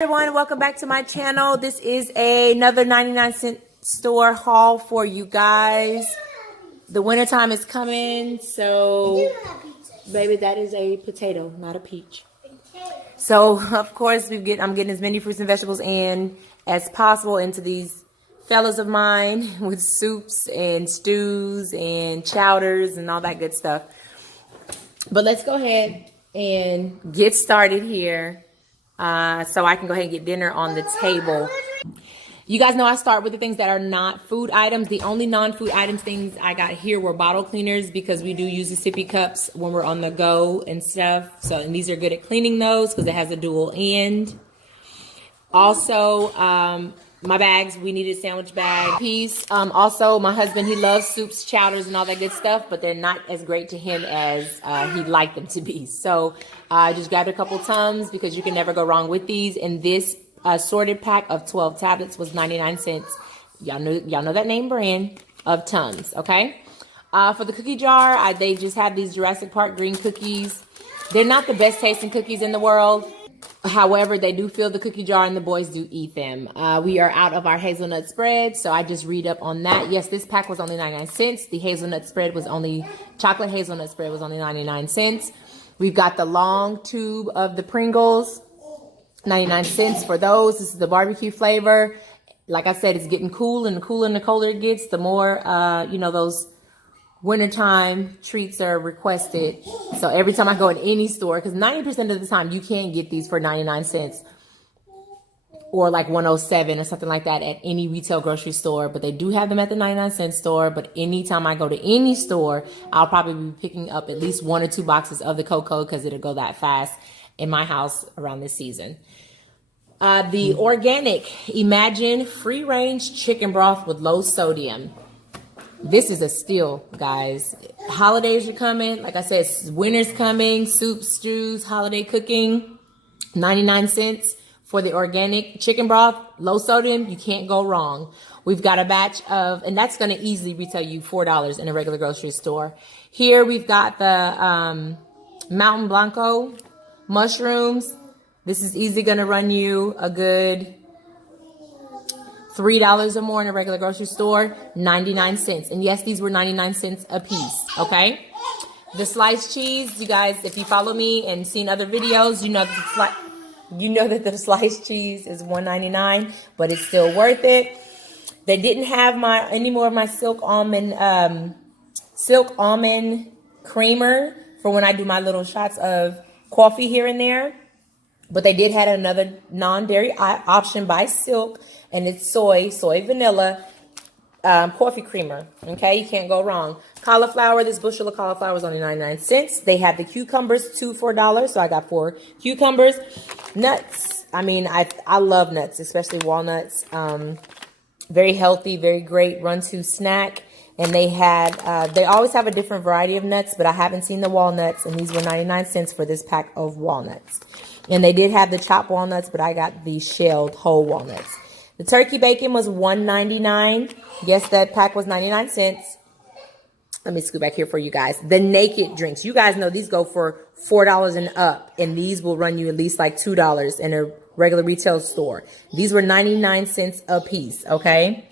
Everyone, welcome back to my channel. This is another 99-cent store haul for you guys. The winter time is coming, so baby, that is a potato, not a peach. So of course I'm getting as many fruits and vegetables in as possible into these fellas of mine with soups and stews and chowders and all that good stuff. But let's go ahead and get started here. So I can go ahead and get dinner on the table. You guys know I start with the things that are not food items. The only non-food items things I got here were bottle cleaners because we do use the sippy cups when we're on the go and stuff. So, and these are good at cleaning those because it has a dual end. Also, my bags, we needed a sandwich bag piece. Also, my husband, he loves soups, chowders, and all that good stuff, but they're not as great to him as he'd like them to be. So I just grabbed a couple Tums because you can never go wrong with these. And this assorted pack of 12 tablets was 99 cents. Y'all know that name brand of Tums, okay? For the cookie jar, they just have these Jurassic Park green cookies. They're not the best tasting cookies in the world. However, they do fill the cookie jar and the boys do eat them. We are out of our hazelnut spread, so I just read up on that. Yes, this pack was only 99 cents. The hazelnut spread was only, chocolate hazelnut spread was only 99 cents. We've got the long tube of the Pringles, 99 cents for those. This is the barbecue flavor. Like I said, it's getting cool, and the cooler and the colder it gets, the more, those wintertime treats are requested. So every time I go in any store, because 90% of the time you can get these for 99 cents or like 107 or something like that at any retail grocery store, but they do have them at the 99-cent store. But anytime I go to any store, I'll probably be picking up at least 1 or 2 boxes of the cocoa because it'll go that fast in my house around this season. The organic Imagine free range chicken broth with low sodium. This is a steal, guys. Holidays are coming. Like I said, winter's coming. Soups, stews, holiday cooking. 99 cents for the organic chicken broth. Low sodium, you can't go wrong. We've got a batch of, and that's going to easily retail you $4 in a regular grocery store. Here we've got the Mountain Blanco mushrooms. This is easily going to run you a good $3 or more in a regular grocery store, 99 cents. And yes, these were 99 cents a piece, okay? The sliced cheese, you guys, if you follow me and seen other videos, you know that the sliced cheese is $1.99, but it's still worth it. They didn't have any more of my silk almond creamer for when I do my little shots of coffee here and there. But they did have another non-dairy option by Silk, and it's soy vanilla coffee creamer. Okay, you can't go wrong. Cauliflower, this bushel of cauliflower was only 99 cents. They had the cucumbers, 2 for $1, so I got 4 cucumbers. Nuts, I mean, I love nuts, especially walnuts. Very healthy, very great run-to snack. And they always have a different variety of nuts, but I haven't seen the walnuts, and these were 99 cents for this pack of walnuts. And they did have the chopped walnuts, but I got the shelled whole walnuts. The turkey bacon was $1.99. Yes, that pack was 99 cents. Let me scoot back here for you guys. The naked drinks. You guys know these go for $4 and up. And these will run you at least like $2 in a regular retail store. These were 99 cents a piece, okay?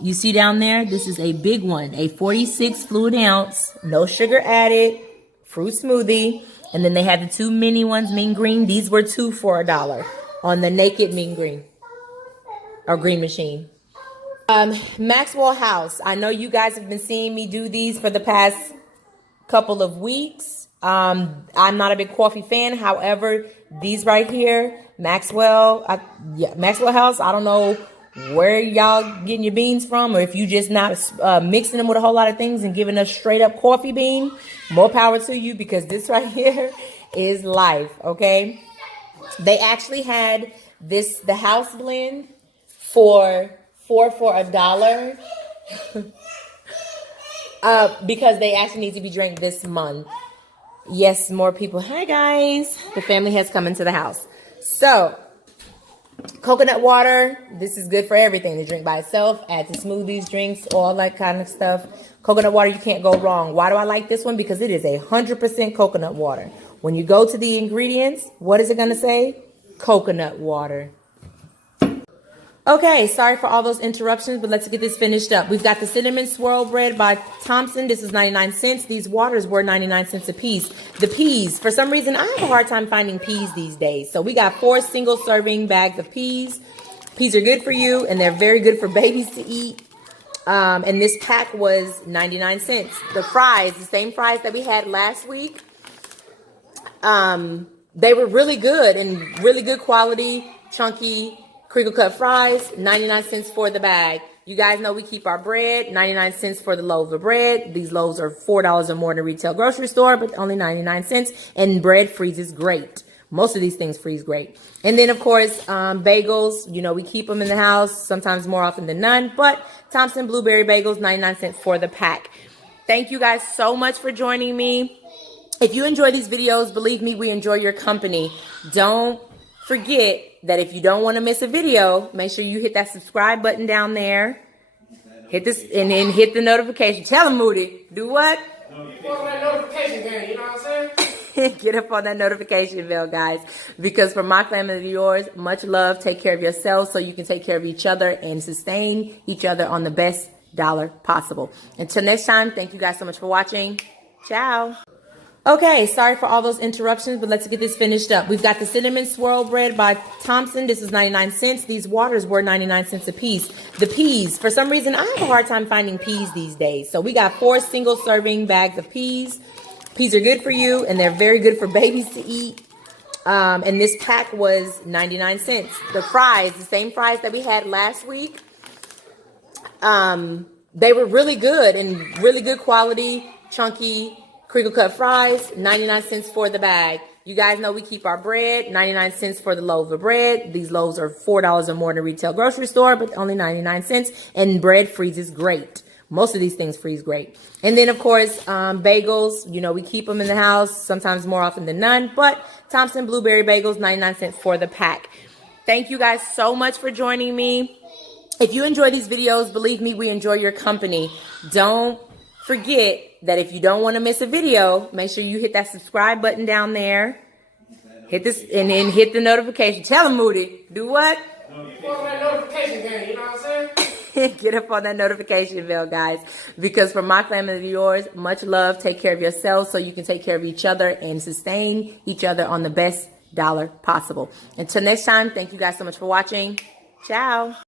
You see down there, this is a big one. A 46 fluid ounce, no sugar added, fruit smoothie. And then they had the 2 mini ones, mean green. These were 2 for $1 on the naked mean green or green machine. Maxwell House. I know you guys have been seeing me do these for the past couple of weeks. I'm not a big coffee fan. However, these right here, Maxwell House. I don't know where y'all getting your beans from, or if you just not mixing them with a whole lot of things and giving us straight up coffee bean. More power to you, because this right here is life, okay? They actually had the house blend for $4 because they actually need to be drank this month. Yes, more people. Hi guys, the family has come into the house. So coconut water, this is good for everything to drink by itself, add to smoothies, drinks, all that kind of stuff. Coconut water, you can't go wrong. Why do I like this one? Because it is 100% coconut water. When you go to the ingredients, what is it going to say? coconut water. Okay, sorry for all those interruptions, but let's get this finished up. We've got the cinnamon swirl bread by Thompson. This is 99 cents. These waters were 99 cents a piece. The peas, for some reason, I have a hard time finding peas these days. So we got 4 single serving bags of peas. Peas are good for you, and they're very good for babies to eat. And this pack was 99 cents. The fries, the same fries that we had last week. They were really good and really good quality, chunky, crinkle cut fries, 99 cents for the bag. You guys know we keep our bread, 99 cents for the loaf of bread. These loaves are $4 or more in a retail grocery store, but only 99 cents. And bread freezes great. Most of these things freeze great. And then, of course, bagels. You know, we keep them in the house, sometimes more often than none. But Thompson blueberry bagels, 99 cents for the pack. Thank you guys so much for joining me. If you enjoy these videos, believe me, we enjoy your company. Don't forget that if you don't want to miss a video, make sure you hit that subscribe button down there. Hit this and then hit the notification. Tell them, Moody. Do what? Get on that notification bell, you know what I'm saying? Get up on that notification bell, guys. Because from my family to yours, much love. Take care of yourselves so you can take care of each other and sustain each other on the best dollar possible. Until next time, thank you guys so much for watching. Ciao. Okay, sorry for all those interruptions, but let's get this finished up. We've got the cinnamon swirl bread by Thompson. This is 99 cents. These waters were 99 cents a piece. The peas, for some reason, I have a hard time finding peas these days. So we got 4 single serving bags of peas. Peas are good for you, and they're very good for babies to eat. And this pack was 99 cents. The fries, the same fries that we had last week. They were really good and really good quality, chunky, crinkle cut fries, 99 cents for the bag. You guys know we keep our bread, 99 cents for the loaf of bread. These loaves are $4 or more in a retail grocery store, but only 99 cents. And bread freezes great. Most of these things freeze great. And then, of course, bagels. You know, we keep them in the house, sometimes more often than none. But Thompson blueberry bagels, 99 cents for the pack. Thank you guys so much for joining me. If you enjoy these videos, believe me, we enjoy your company. Don't forget that if you don't want to miss a video, make sure you hit that subscribe button down there. Hit this and then hit the notification. Tell them, Moody. Do what? Get on that notification bell, you know what I'm saying? Get up on that notification bell, guys. Because from my family to yours, much love. Take care of yourselves so you can take care of each other and sustain each other on the best dollar possible. Until next time, thank you guys so much for watching. Ciao.